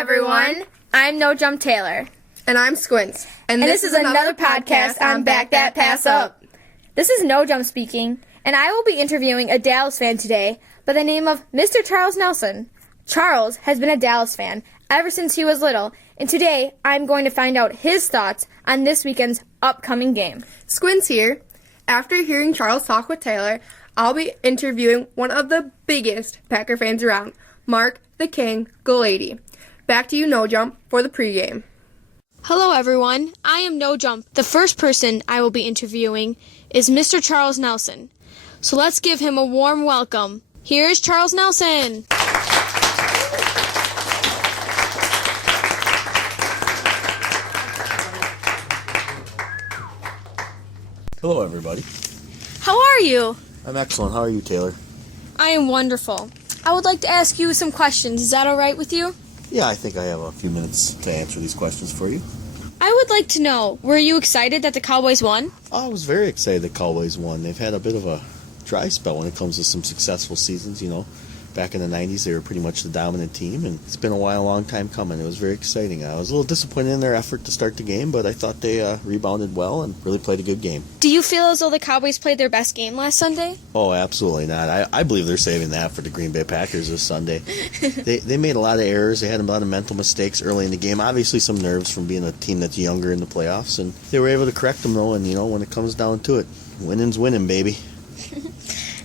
everyone. I'm No Jump Taylor. And I'm Squints. And this is another podcast on Back That Pass Up. This is No Jump speaking, and I will be interviewing a Dallas fan today by the name of Mr. Charles Nelson. Charles has been a Dallas fan ever since he was little, and today I'm going to find out his thoughts on this weekend's upcoming game. Squints here. After hearing Charles talk with Taylor, I'll be interviewing one of the biggest Packer fans around, Mark the King Galady. Back to you, No Jump, for the pregame. Hello, everyone. I am No Jump. The first person I will be interviewing is Mr. Charles Nelson. So let's give him a warm welcome. Here's Charles Nelson. Hello, everybody. How are you? I'm excellent. How are you, Taylor? I am wonderful. I would like to ask you some questions. Is that all right with you? Yeah, I think I have a few minutes to answer these questions for you. I would like to know, were you excited that the Cowboys won? I was very excited the Cowboys won. They've had a bit of a dry spell when it comes to some successful seasons, Back in the 90s, they were pretty much the dominant team, and it's been a long time coming. It was very exciting. I was a little disappointed in their effort to start the game, but I thought they rebounded well and really played a good game. Do you feel as though the Cowboys played their best game last Sunday? Oh, absolutely not. I believe they're saving that for the Greene Bay Packers this Sunday. They made a lot of errors. They had a lot of mental mistakes early in the game. Obviously, some nerves from being a team that's younger in the playoffs, and they were able to correct them, though, and, when it comes down to it, winning's winning, baby.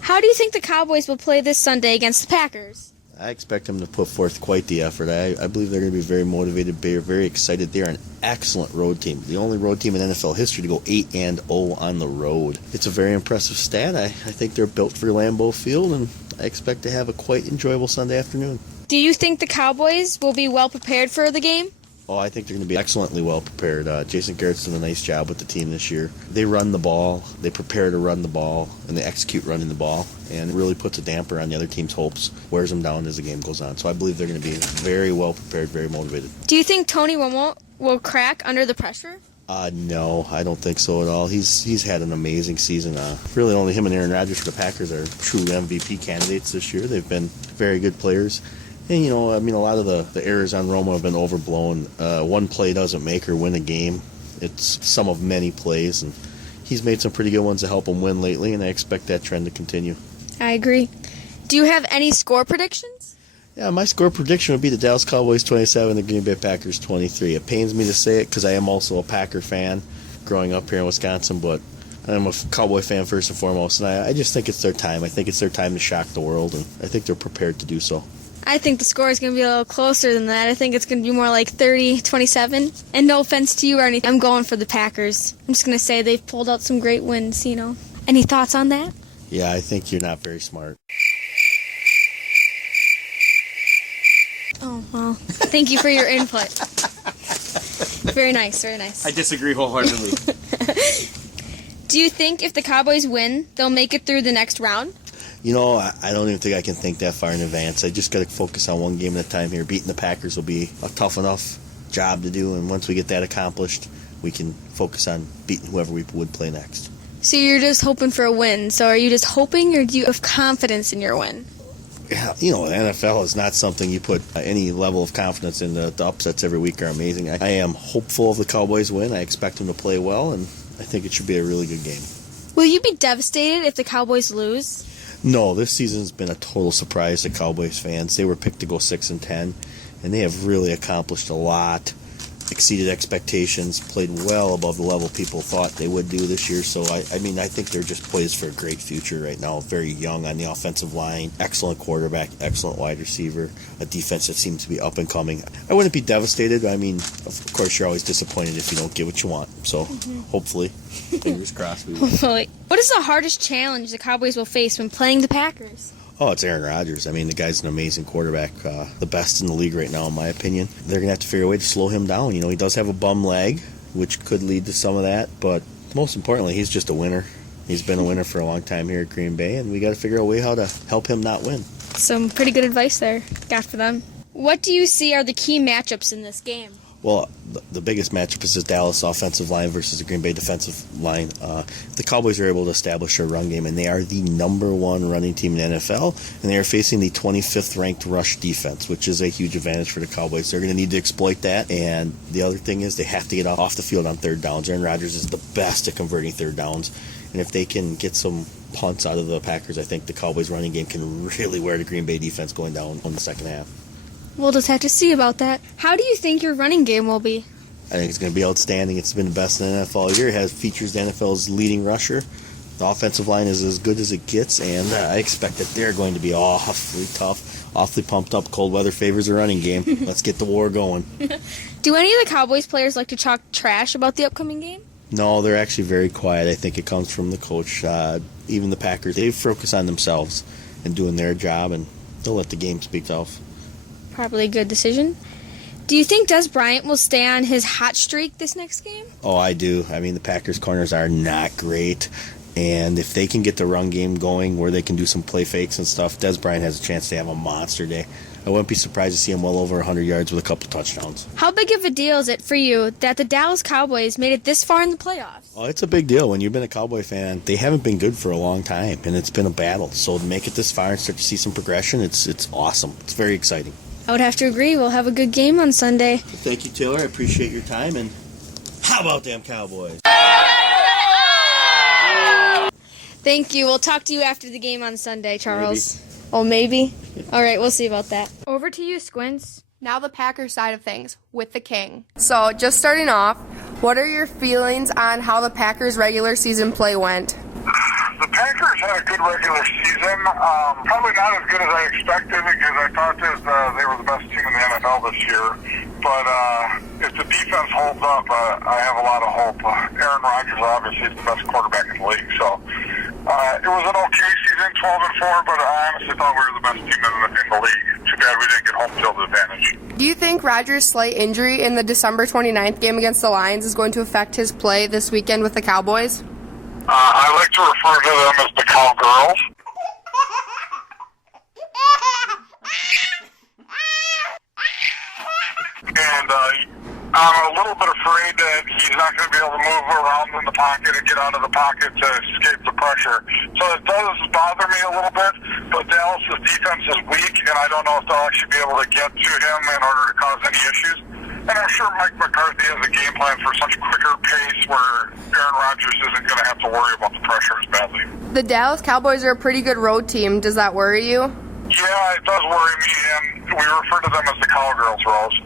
How do you think the Cowboys will play this Sunday against the Packers? I expect them to put forth quite the effort. I believe they're going to be very motivated, very excited. They're an excellent road team. The only road team in NFL history to go 8-0 on the road. It's a very impressive stat. I think they're built for Lambeau Field, and I expect to have a quite enjoyable Sunday afternoon. Do you think the Cowboys will be well prepared for the game? Oh, I think they're going to be excellently well prepared. Jason Garrett's done a nice job with the team this year. They run the ball, they prepare to run the ball, and they execute running the ball, and it really puts a damper on the other team's hopes, wears them down as the game goes on. So I believe they're going to be very well prepared, very motivated. Do you think Tony Romo will crack under the pressure? No, I don't think so at all. He's had an amazing season. Really only him and Aaron Rodgers for the Packers are true MVP candidates this year. They've been very good players. And, a lot of the errors on Romo have been overblown. One play doesn't make or win a game. It's some of many plays, and he's made some pretty good ones to help him win lately, and I expect that trend to continue. I agree. Do you have any score predictions? Yeah, my score prediction would be the Dallas Cowboys 27, the Greene Bay Packers 23. It pains me to say it because I am also a Packer fan growing up here in Wisconsin, but I'm a Cowboy fan first and foremost, and I just think it's their time. I think it's their time to shock the world, and I think they're prepared to do so. I think the score is going to be a little closer than that. I think it's going to be more like 30-27. And no offense to you or anything, I'm going for the Packers. I'm just going to say they've pulled out some great wins, Any thoughts on that? Yeah, I think you're not very smart. Oh, well, thank you for your input. Very nice, very nice. I disagree wholeheartedly. Do you think if the Cowboys win, they'll make it through the next round? I don't even think I can think that far in advance. I just got to focus on one game at a time here. Beating the Packers will be a tough enough job to do, and once we get that accomplished, we can focus on beating whoever we would play next. So you're just hoping for a win. So are you just hoping, or do you have confidence in your win? Yeah, the NFL is not something you put any level of confidence in. The upsets every week are amazing. I am hopeful of the Cowboys win. I expect them to play well, and I think it should be a really good game. Will you be devastated if the Cowboys lose? No, this season's been a total surprise to Cowboys fans. They were picked to go 6-10, and they have really accomplished a lot, exceeded expectations, played well above the level people thought they would do this year. So, I think they're just poised for a great future right now. Very young on the offensive line, excellent quarterback, excellent wide receiver, a defense that seems to be up and coming. I wouldn't be devastated. Of course, you're always disappointed if you don't get what you want. So, hopefully, fingers crossed. We will. Hopefully. What is the hardest challenge the Cowboys will face when playing the Packers? Oh, it's Aaron Rodgers. The guy's an amazing quarterback, the best in the league right now, in my opinion. They're going to have to figure a way to slow him down. He does have a bum leg, which could lead to some of that, but most importantly, he's just a winner. He's been a winner for a long time here at Greene Bay, and we got to figure out a way how to help him not win. Some pretty good advice there got for them. What do you see are the key matchups in this game? Well, the biggest matchup is the Dallas offensive line versus the Green Bay defensive line. The Cowboys are able to establish a run game, and they are the number one running team in the NFL, and they are facing the 25th ranked rush defense, which is a huge advantage for the Cowboys. They're going to need to exploit that, and the other thing is they have to get off the field on third downs. Aaron Rodgers is the best at converting third downs, and if they can get some punts out of the Packers, I think the Cowboys running game can really wear the Green Bay defense going down on the second half. We'll just have to see about that. How do you think your running game will be? I think it's going to be outstanding. It's been the best in the NFL all year. It features the NFL's leading rusher. The offensive line is as good as it gets, and I expect that they're going to be awfully tough, awfully pumped up. Cold weather favors a running game. Let's get the war going. Do any of the Cowboys players like to talk trash about the upcoming game? No, they're actually very quiet. I think it comes from the coach. Even the Packers, they focus on themselves and doing their job, and they'll let the game speak to us. Probably a good decision. Do you think Des Bryant will stay on his hot streak this next game? Oh, I do. I mean, the Packers' corners are not great, and if they can get the run game going where they can do some play fakes and stuff, Des Bryant has a chance to have a monster day. I wouldn't be surprised to see him well over 100 yards with a couple touchdowns. How big of a deal is it for you that the Dallas Cowboys made it this far in the playoffs? Oh, it's a big deal. When you've been a Cowboy fan, they haven't been good for a long time, and it's been a battle. So to make it this far and start to see some progression, it's awesome. It's very exciting. I would have to agree. We'll have a good game on Sunday. Thank you, Taylor. I appreciate your time, and how about them Cowboys? Thank you. We'll talk to you after the game on Sunday, Charles. Oh, maybe? All right, we'll see about that. Over to you, Squints. Now the Packers side of things with the King. So, just starting off, what are your feelings on how the Packers' regular season play went? The Packers had a good regular season. Probably not as good as I expected because I thought that they were the best team in the NFL this year. But if the defense holds up, I have a lot of hope. Aaron Rodgers obviously is the best quarterback in the league. So it was an okay season, 12-4, but I honestly thought we were the best team in the league. Too bad we didn't get home field advantage. Do you think Rodgers' slight injury in the December 29th game against the Lions is going to affect his play this weekend with the Cowboys? I like to refer to them as the Cowgirls. And I'm a little bit afraid that he's not going to be able to move around in the pocket and get out of the pocket to escape the pressure. So it does bother me a little bit, but Dallas' defense is weak, and I don't know if they'll actually be able to get to him in order to cause any issues. And I'm sure Mike McCarthy has a game plan for such quicker pace where Aaron Rodgers isn't going to have to worry about the pressure as badly. The Dallas Cowboys are a pretty good road team. Does that worry you? Yeah, it does worry me, and we refer to them as the Cowgirls, Rose.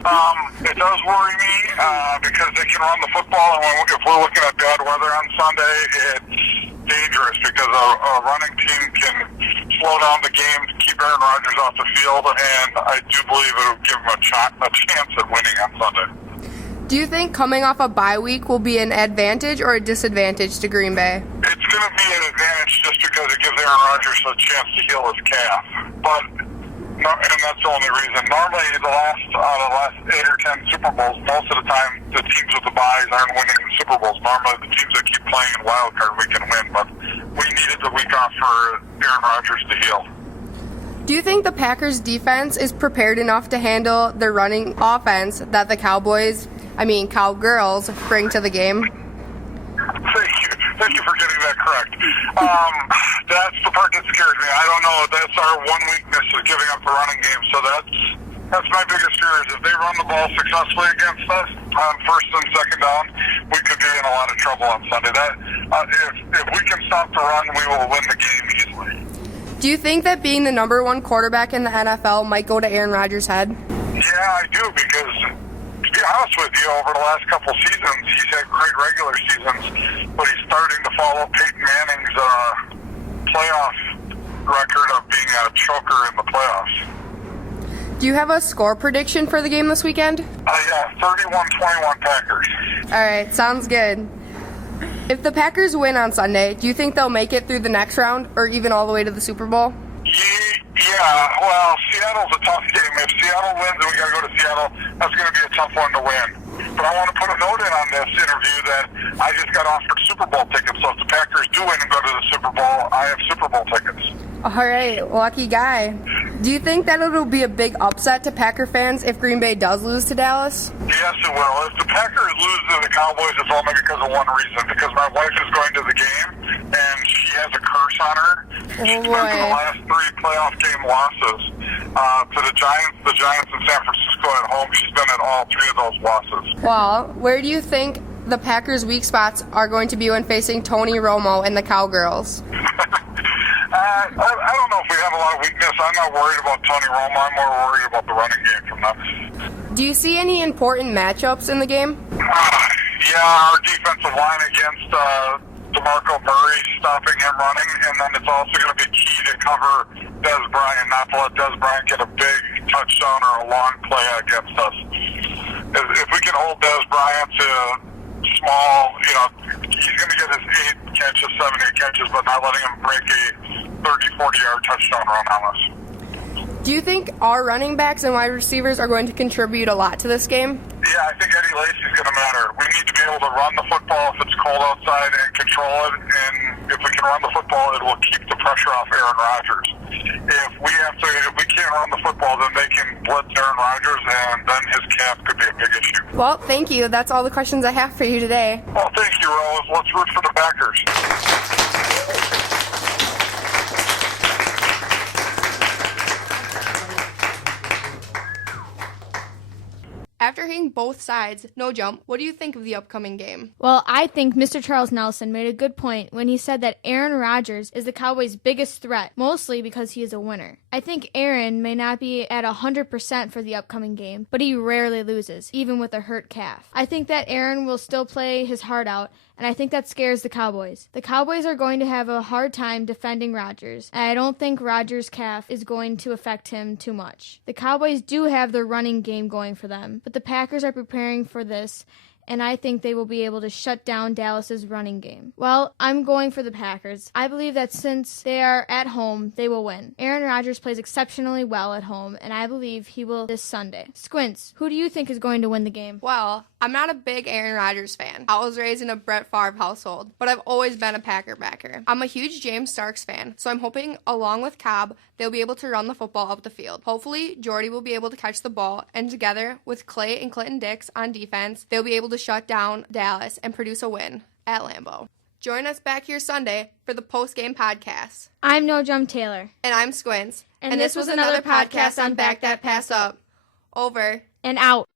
It does worry me because they can run the football, and if we're looking at bad weather on Sunday, it's dangerous because a running team can slow down the game, keep Aaron Rodgers off the field, and I do believe it will give them a chance at winning on Sunday. Do you think coming off a bye week will be an advantage or a disadvantage to Green Bay? It's going to be an advantage just because it gives Aaron Rodgers a chance to heal his calf. And that's the only reason. Normally, out of the last 8 or 10 Super Bowls, most of the time, the teams with the byes aren't winning the Super Bowls. Normally, the teams that keep playing in wild card, we can win. But we needed the week off for Aaron Rodgers to heal. Do you think the Packers' defense is prepared enough to handle the running offense that the Cowgirls, bring to the game? Thank you for getting that correct. That's the part that scares me. I don't know. That's our one weakness is giving up the running game. So that's my biggest fear is if they run the ball successfully against us on first and second down, we could be in a lot of trouble on Sunday. If we can stop the run, we will win the game easily. Do you think that being the number one quarterback in the NFL might go to Aaron Rodgers' head? Yeah, I do, because to be honest with you, over the last couple seasons, he's had great regular seasons, but he's starting to follow Peyton Manning's playoff record of being a choker in the playoffs. Do you have a score prediction for the game this weekend? Yeah, 31-21 Packers. All right, sounds good. If the Packers win on Sunday, do you think they'll make it through the next round or even all the way to the Super Bowl? Yeah, well, Seattle's a tough game. If Seattle wins and we got to go to Seattle, that's going to be a tough one to win. But I want to put a note in on this interview that I just got offered Super Bowl tickets. So if the Packers do win and go to the Super Bowl, I have Super Bowl tickets. All right, lucky guy. Do you think that it'll be a big upset to Packer fans if Green Bay does lose to Dallas? Yes, it will. If the Packers lose to the Cowboys, it's only because of one reason. Because my wife is going to the game, and she has a curse on her. She's been to the last 3 playoff game losses to the Giants in San Francisco at home. She's been at all 3 of those losses. Well, where do you think the Packers' weak spots are going to be when facing Tony Romo and the Cowgirls? I don't know if we have a lot of weakness. I'm not worried about Tony Romo. I'm more worried about the running game from them. Do you see any important matchups in the game? Yeah, our defensive line against DeMarco Murray, stopping him running, and then it's also going to be key to cover Dez Bryant, not to let Dez Bryant get a big touchdown or a long play against us. If we can hold Dez Bryant to small, he's going to get his 7, 8 catches, but not letting him break a 30, 40-yard touchdown run on us. Do you think our running backs and wide receivers are going to contribute a lot to this game? Yeah, I think Eddie Lacy's going to matter. We need to be able to run the football if it's cold outside and control it, and if we can run the football, it will keep the pressure off Aaron Rodgers. If we can't run the football, then they can blitz Aaron Rodgers, and then his calf could be a big issue. Well, thank you. That's all the questions I have for you today. Well, thank you, Rose. Let's root for the Packers. After hearing both sides, No Jump, what do you think of the upcoming game? Well, I think Mr. Charles Nelson made a good point when he said that Aaron Rodgers is the Cowboys' biggest threat, mostly because he is a winner. I think Aaron may not be at 100% for the upcoming game, but he rarely loses, even with a hurt calf. I think that Aaron will still play his heart out, and I think that scares the Cowboys. The Cowboys are going to have a hard time defending Rodgers, and I don't think Rodgers' calf is going to affect him too much. The Cowboys do have their running game going for them, but the Packers are preparing for this, and I think they will be able to shut down Dallas's running game. Well, I'm going for the Packers. I believe that since they are at home, they will win. Aaron Rodgers plays exceptionally well at home, and I believe he will this Sunday. Squints, who do you think is going to win the game? Well, I'm not a big Aaron Rodgers fan. I was raised in a Brett Favre household, but I've always been a Packer backer. I'm a huge James Starks fan, so I'm hoping, along with Cobb, they'll be able to run the football up the field. Hopefully, Jordy will be able to catch the ball, and together with Clay and Clinton Dix on defense, they'll be able to shut down Dallas and produce a win at Lambeau. Join us back here Sunday for the post-game podcast. I'm No Jump Taylor. And I'm Squints. And this was another podcast on Back That Pass Up. Over. And out.